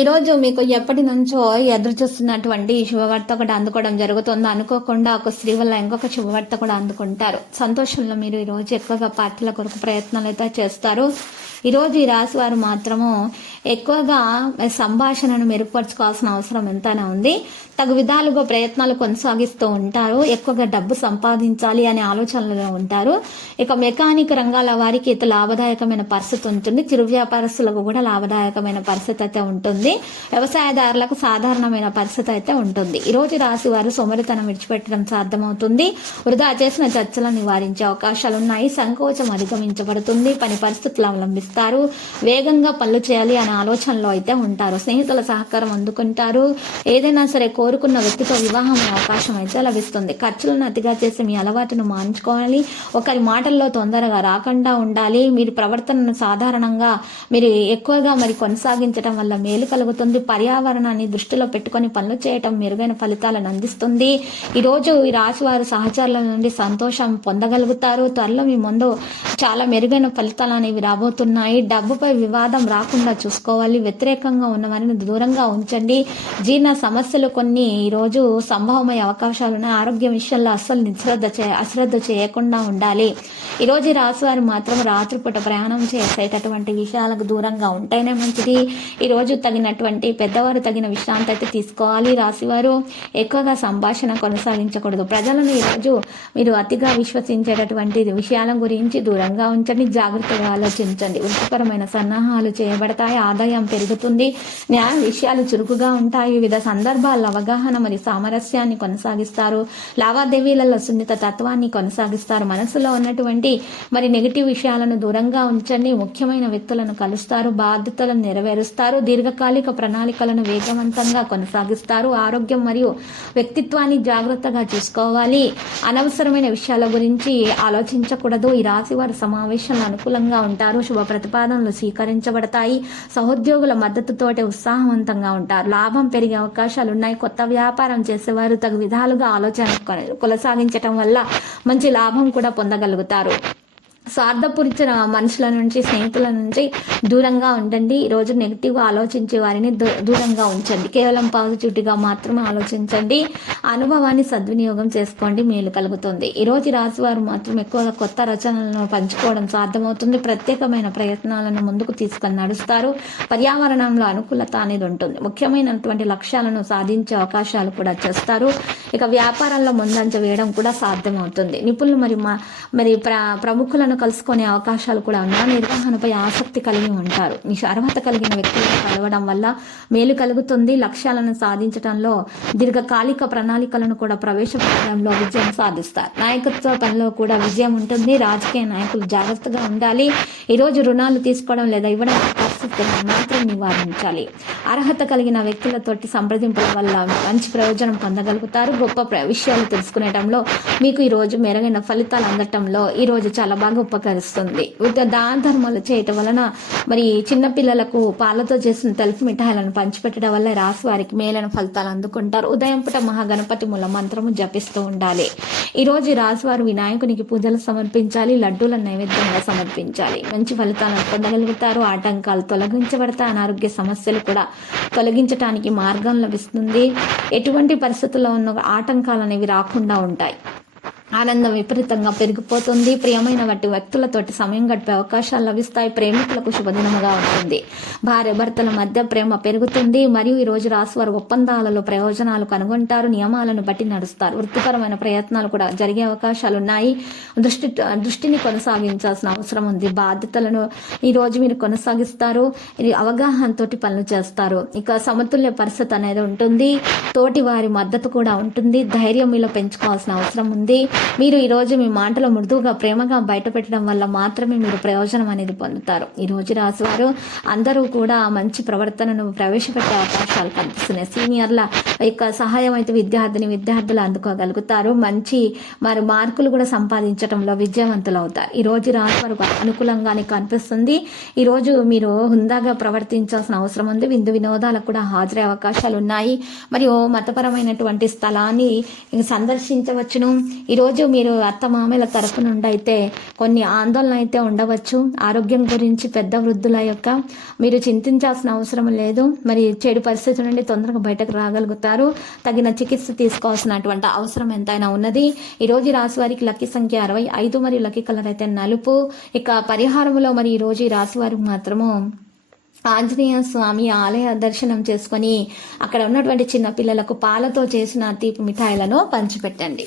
ఈరోజు మీకు ఎప్పటి నుంచో ఎదురు చూస్తున్నటువంటి శుభవార్త కూడా అందుకోవడం జరుగుతుంది. అనుకోకుండా ఒక స్త్రీ వల్ల ఇంకొక శుభవార్త కూడా అందుకుంటారు. సంతోషంలో మీరు ఈరోజు ఎక్కువగా పార్టీల కొరకు ప్రయత్నాలు అయితే చేస్తారు. ఈరోజు ఈ రాశి వారు మాత్రము ఎక్కువగా సంభాషణను మెరుగుపరచుకోవాల్సిన అవసరం ఎంతైనా ఉంది. తగు విధాలుగా ప్రయత్నాలు కొనసాగిస్తూ ఉంటారు. ఎక్కువగా డబ్బు సంపాదించాలి అనే ఆలోచనలో ఉంటారు. ఇక మెకానిక్ రంగాల వారికి అయితే లాభదాయకమైన పరిస్థితి ఉంటుంది. చిరు వ్యాపారస్తులకు కూడా లాభదాయకమైన పరిస్థితి అయితే ఉంటుంది. వ్యవసాయదారులకు సాధారణమైన పరిస్థితి అయితే ఉంటుంది. ఈ రోజు రాశి వారు సోమరితనం విడిచిపెట్టడం సాధ్యమవుతుంది. వృధా చేసిన చర్చలను నివారించే అవకాశాలు ఉన్నాయి. సంకోచం అధిగమించబడుతుంది. పని పరిస్థితులు అవలంబిస్తారు. వేగంగా పనులు చేయాలి అనే ఆలోచనలో అయితే ఉంటారు. స్నేహితుల సహకారం అందుకుంటారు. ఏదైనా సరే కోరుకున్న వ్యక్తితో వివాహం అవకాశం అయితే లభిస్తుంది. ఖర్చులను అతిగా చేసి మీ అలవాటును మాంచుకోవాలి ఒకరి మాటల్లో తొందరగా రాకుండా ఉండాలి. మీరు ప్రవర్తనను సాధారణంగా మీరు ఎక్కువగా మరి కొనసాగించడం వల్ల మేలు కలుగుతుంది. పర్యావరణాన్ని దృష్టిలో పెట్టుకొని పనులు చేయటం మెరుగైన ఫలితాలను అందిస్తుంది. ఈరోజు ఈ రాశి వారు సహచరుల నుండి సంతోషం పొందగలుగుతారు. త్వరలో మీ ముందు చాలా మెరుగైన ఫలితాలు అనేవి రాబోతున్నాయి. డబ్బుపై వివాదం రాకుండా చూసుకోవాలి. వ్యతిరేకంగా ఉన్న వారిని దూరంగా ఉంచండి. జీర్ణ సమస్యలు కొన్ని ఈరోజు సంభవమయ్యే అవకాశాలు ఉన్నాయి విషయంలో అస్సలు నిశ్రద్ధ చే అశ్రద్ధ చేయకుండా ఉండాలి. ఈరోజు ఈ మాత్రం రాత్రిపూట ప్రయాణం చేసేటటువంటి విషయాలకు దూరంగా ఉంటేనే మంచిది. ఈరోజు తగినటువంటి పెద్దవారు తగిన విశ్రాంతి అయితే తీసుకోవాలి రాశివారు. ఎక్కువగా సంభాషణ కొనసాగించకూడదు. ప్రజలను ఈరోజు మీరు అతిగా విశ్వసించేటటువంటి విషయాల గురించి దూరంగా ఉంచండి. జాగ్రత్తగా ఆలోచించండి. వృత్తిపరమైన సన్నాహాలు చేయబడతాయి. ఆదాయం పెరుగుతుంది. న్యాయ విషయాలు చురుకుగా ఉంటాయి. వివిధ సందర్భాల్లో అవగాహన మరియు సామరస్యాన్ని కొనసాగిస్తారు. లావాదేవీలలో సున్నిత తత్వాన్ని కొనసాగిస్తారు. మనసులో ఉన్నటువంటి మరి నెగిటివ్ విషయాలను దూరంగా ఉంచండి. ముఖ్యమైన వ్యక్తులను కలుస్తారు. బాధ్యతలను నెరవేరుస్తారు. దీర్ఘకాలిక ప్రణాళికలను వేగవంతంగా కొనసాగిస్తారు. ఆరోగ్యం మరియు వ్యక్తిత్వాన్ని జాగ్రత్తగా చూసుకోవాలి. అనవసరమైన విషయాల గురించి ఆలోచించకూడదు. ఈ రాశి వారి సమావేశంలో అనుకూలంగా ఉంటారు. శుభ ప్రతిపాదనలు స్వీకరించబడతాయి. సహోద్యోగుల మద్దతుతోటే ఉత్సాహవంతంగా ఉంటారు. లాభం పెరిగే అవకాశాలు ఉన్నాయి కొత్త వ్యాపారం చేసేవారు తగు విధాలుగా ఆలోచన కొనసాగించటం వల్ల మంచి లాభం కూడా పొందగలుగుతారు. స్వార్థపూరిత మనుషుల నుంచి స్నేహితుల నుంచి దూరంగా ఉండండి. ఈరోజు నెగిటివ్ ఆలోచించే వారిని దూ- దూరంగా ఉంచండి. కేవలం పాజిటివ్గా మాత్రమే ఆలోచించండి. అనుభవాన్ని సద్వినియోగం చేసుకోండి. మేలు కలుగుతుంది. ఈరోజు రాశివారు వారు మాత్రం ఎక్కువగా కొత్త రచనలను పంచుకోవడం సాధ్యమవుతుంది. ప్రత్యేకమైన ప్రయత్నాలను ముందుకు తీసుకొని నడుస్తారు. పర్యావరణంలో అనుకూలత అనేది ఉంటుంది. ముఖ్యమైనటువంటి లక్ష్యాలను సాధించే అవకాశాలు కూడా చేస్తారు. ఇక వ్యాపారాల్లో ముందంజ వేయడం కూడా సాధ్యమవుతుంది. నిపుణులు మరి మా మరి ప్ర ప్రముఖులను కలుసుకునే అవకాశాలు కూడా ఉన్నా నిర్వహణపై ఆసక్తి కలిగి ఉంటారు. మీ అర్హత కలిగిన వ్యక్తులను కలవడం వల్ల మేలు కలుగుతుంది. లక్ష్యాలను సాధించడంలో దీర్ఘకాలిక ప్రణాళికలను కూడా ప్రవేశపెట్టడంలో విజయం సాధిస్తారు. నాయకత్వ పనిలో కూడా విజయం ఉంటుంది. రాజకీయ నాయకులు జాగ్రత్తగా ఉండాలి. ఈరోజు రుణాలు తీసుకోవడం లేదా ఇవ్వడం పరిస్థితులను మాత్రం నివారించాలి. అర్హత కలిగిన వ్యక్తులతోటి సంప్రదింపుల వల్ల మంచి ప్రయోజనం పొందగలుగుతారు. గొప్ప విషయాలు తెలుసుకునేటంలో మీకు ఈ రోజు మెరుగైన ఫలితాలు అందటంలో ఈరోజు చాలా బాగా ఉపకరిస్తుంది. దాన ధర్మాలు చేయటం వలన మరి చిన్నపిల్లలకు పాలతో చేసిన తలుపు మిఠాయిలను పంచిపెట్టడం వల్ల రాసి వారికి మేలైన ఫలితాలు అందుకుంటారు. ఉదయం పూట మహాగణపతి మూల మంత్రము జపిస్తూ ఉండాలి. ఈరోజు రాజువారు వారు వినాయకునికి పూజలు సమర్పించాలి లడ్డూల నైవేద్యంగా సమర్పించాలి. మంచి ఫలితాలను పొందగలుగుతారు. ఆటంకాలు తొలగించబడతా అనారోగ్య సమస్యలు కూడా తొలగించడానికి మార్గం లభిస్తుంది. ఎటువంటి పరిస్థితుల్లో ఉన్న ఆటంకాలు అనేవి రాకుండా ఉంటాయి. ఆనందం విపరీతంగా పెరిగిపోతుంది. ప్రియమైన వంటి వ్యక్తులతోటి సమయం గడిపే అవకాశాలు లభిస్తాయి. ప్రేమికులకు శుభదినముగా ఉంటుంది. భార్య భర్తల మధ్య ప్రేమ పెరుగుతుంది. మరియు ఈ రోజు రాశివారు ఒప్పందాలలో ప్రయోజనాలు కనుగొంటారు. నియమాలను బట్టి నడుస్తారు. వృత్తిపరమైన ప్రయత్నాలు కూడా జరిగే అవకాశాలు ఉన్నాయి. దృష్టి దృష్టిని కొనసాగించాల్సిన అవసరం ఉంది. బాధ్యతలను ఈ రోజు మీరు కొనసాగిస్తారు. అవగాహనతో అవగాహనతోటి పనులు చేస్తారు. ఇక సమతుల్య పరిస్థితి అనేది ఉంటుంది. తోటి వారి మద్దతు కూడా ఉంటుంది. ధైర్యం మీలో పెంచుకోవాల్సిన అవసరం ఉంది. మీరు ఈరోజు మీ మాటలు మృదువుగా ప్రేమగా బయటపెట్టడం వల్ల మాత్రమే మీరు ప్రయోజనం అనేది పొందుతారు. ఈ రోజు రాశి అందరూ కూడా మంచి ప్రవర్తనను ప్రవేశపెట్టే అవకాశాలు కనిపిస్తున్నాయి. సీనియర్ల యొక్క సహాయం అయితే విద్యార్థిని విద్యార్థులు అందుకోగలుగుతారు. మంచి మరి మార్కులు కూడా సంపాదించడంలో విజయవంతులు అవుతారు ఈ రోజు రాశి వారికి అనుకూలంగానే కనిపిస్తుంది. ఈరోజు మీరు హుందాగా ప్రవర్తించాల్సిన అవసరం ఉంది. విందు వినోదాలకు కూడా హాజరయ్యే అవకాశాలు ఉన్నాయి. మరియు మతపరమైనటువంటి స్థలాన్ని సందర్శించవచ్చును. ఈరోజు మీరు అత్తమామల తరపు నుండి అయితే కొన్ని ఆందోళన అయితే ఉండవచ్చు. ఆరోగ్యం గురించి పెద్ద వృద్ధుల యొక్క మీరు చింతించాల్సిన అవసరం లేదు. మరి చెడు పరిస్థితి నుండి తొందరగా బయటకు రాగలుగుతారు. తగిన చికిత్స తీసుకోవాల్సినటువంటి అవసరం ఎంతైనా ఉన్నది. ఈరోజు రాశి వారికి లక్కీ సంఖ్య అరవై ఐదు మరియు లక్కీ కలర్ అయితే నలుపు. ఇక పరిహారంలో మరి ఈ రోజు ఈ రాశి వారికి మాత్రము ఆంజనేయ స్వామి ఆలయ దర్శనం చేసుకొని అక్కడ ఉన్నటువంటి చిన్న పిల్లలకు పాలతో చేసిన తీపి మిఠాయిలను పంచిపెట్టండి.